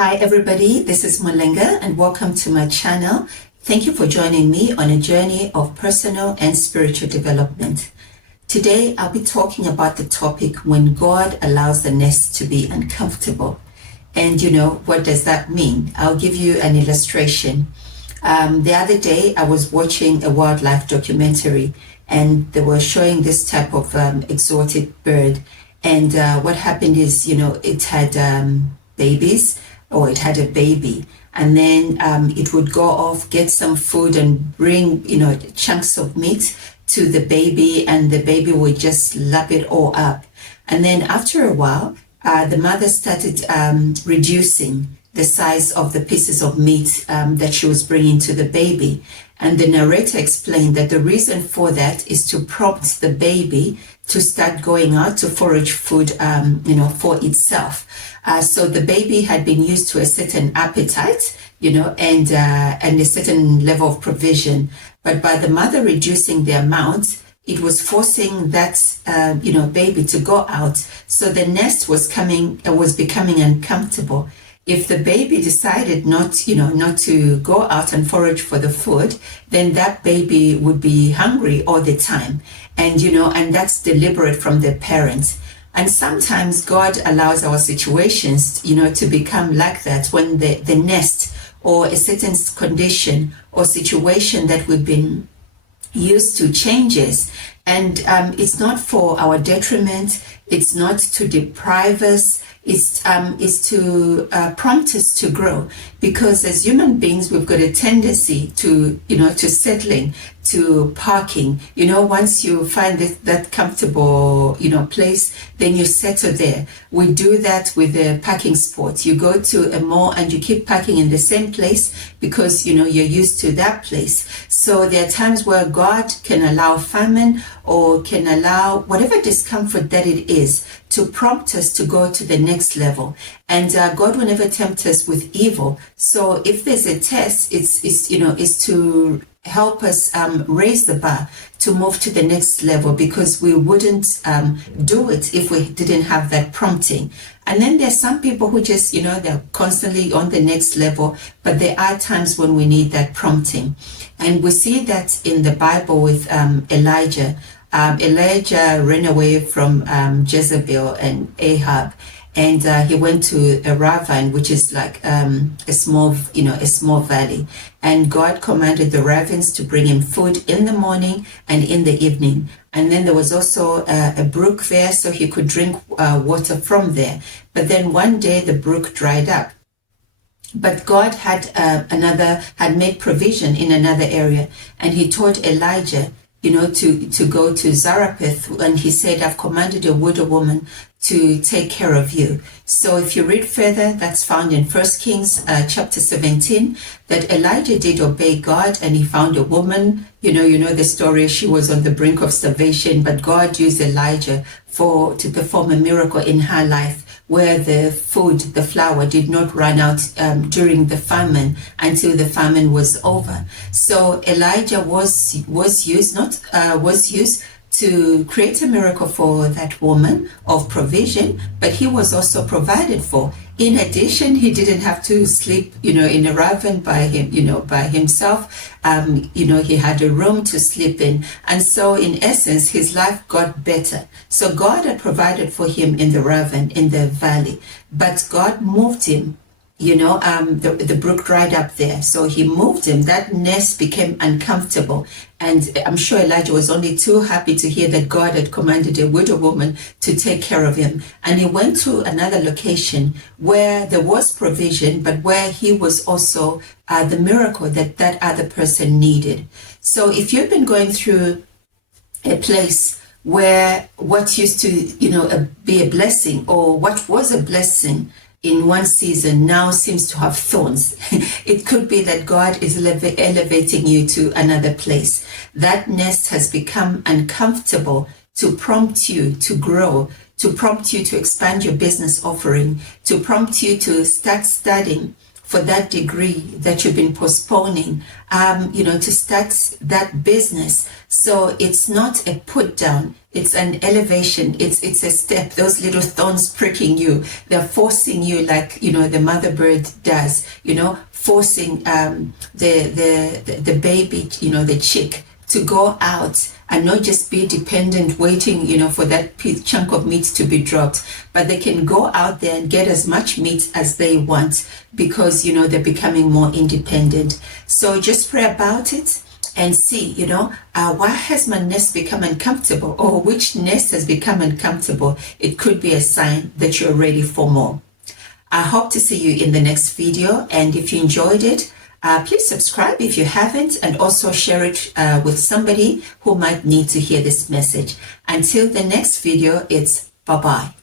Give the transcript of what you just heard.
Hi everybody, this is Mulenga and welcome to my channel. Thank you for joining me on a journey of personal and spiritual development. Today I'll be talking about the topic when God allows the nest to be uncomfortable. And what does that mean? I'll give you an illustration. The other day I was watching a wildlife documentary and they were showing this type of exotic bird. And what happened is, it had babies, or it had a baby, and then it would go off, get some food and bring, chunks of meat to the baby, and the baby would just lap it all up. And then after a while, the mother started reducing the size of the pieces of meat that she was bringing to the baby. And the narrator explained that the reason for that is to prompt the baby to start going out to forage food, for itself. So the baby had been used to a certain appetite, and a certain level of provision. But by the mother reducing the amount, it was forcing that, baby to go out. So the nest was becoming uncomfortable. If the baby decided not to go out and forage for the food, then that baby would be hungry all the time. And that's deliberate from the parents. And sometimes God allows our situations, to become like that when the nest or a certain condition or situation that we've been used to changes. And it's not for our detriment. It's not to deprive us. It's to prompt us to grow, because as human beings we've got a tendency to settling, to parking. Once you find that comfortable place, then you settle there. We do that with the parking spot. You go to a mall and you keep parking in the same place because you're used to that place. So there are times where God can allow famine or can allow whatever discomfort that it is to prompt us to go to the next level. And God will never tempt us with evil. So if there's a test, it's to help us raise the bar to move to the next level, because we wouldn't do it if we didn't have that prompting. And then there's some people who just, they're constantly on the next level, but there are times when we need that prompting. And we see that in the Bible with Elijah. Elijah ran away from Jezebel and Ahab, and he went to a ravine, which is like a small valley. And God commanded the ravens to bring him food in the morning and in the evening. And then there was also a brook there, so he could drink water from there. But then one day the brook dried up. But God had made provision in another area, and he told Elijah, to go to Zarephath, and he said, I've commanded a widow woman to take care of you. So if you read further, that's found in 1 Kings chapter 17, that Elijah did obey God, and he found a woman, the story, she was on the brink of starvation, but God used Elijah to perform a miracle in her life, where the food, the flour, did not run out during the famine until the famine was over. So Elijah was used to create a miracle for that woman of provision, but he was also provided for. In addition, he didn't have to sleep, in a ravine by himself. He had a room to sleep in. And so in essence, his life got better. So God had provided for him in the ravine, in the valley, but God moved him. The brook dried up there. So he moved him. That nest became uncomfortable. And I'm sure Elijah was only too happy to hear that God had commanded a widow woman to take care of him. And he went to another location where there was provision, but where he was also the miracle that other person needed. So if you've been going through a place where what used to, be a blessing, or what was a blessing in one season now seems to have thorns, it could be that God is elevating you to another place. That nest has become uncomfortable to prompt you to grow, to prompt you to expand your business offering, to prompt you to start studying for that degree that you've been postponing, to start that business. So it's not a put down, It's an elevation. It's a step. Those little thorns pricking you, they're forcing you, like, the mother bird does, forcing the baby, the chick, to go out and not just be dependent, waiting, for that chunk of meat to be dropped, but they can go out there and get as much meat as they want because, they're becoming more independent. So just pray about it and see, why has my nest become uncomfortable, or which nest has become uncomfortable? It could be a sign that you're ready for more. I hope to see you in the next video, and if you enjoyed it, please subscribe if you haven't, and also share it with somebody who might need to hear this message. Until the next video, it's bye-bye.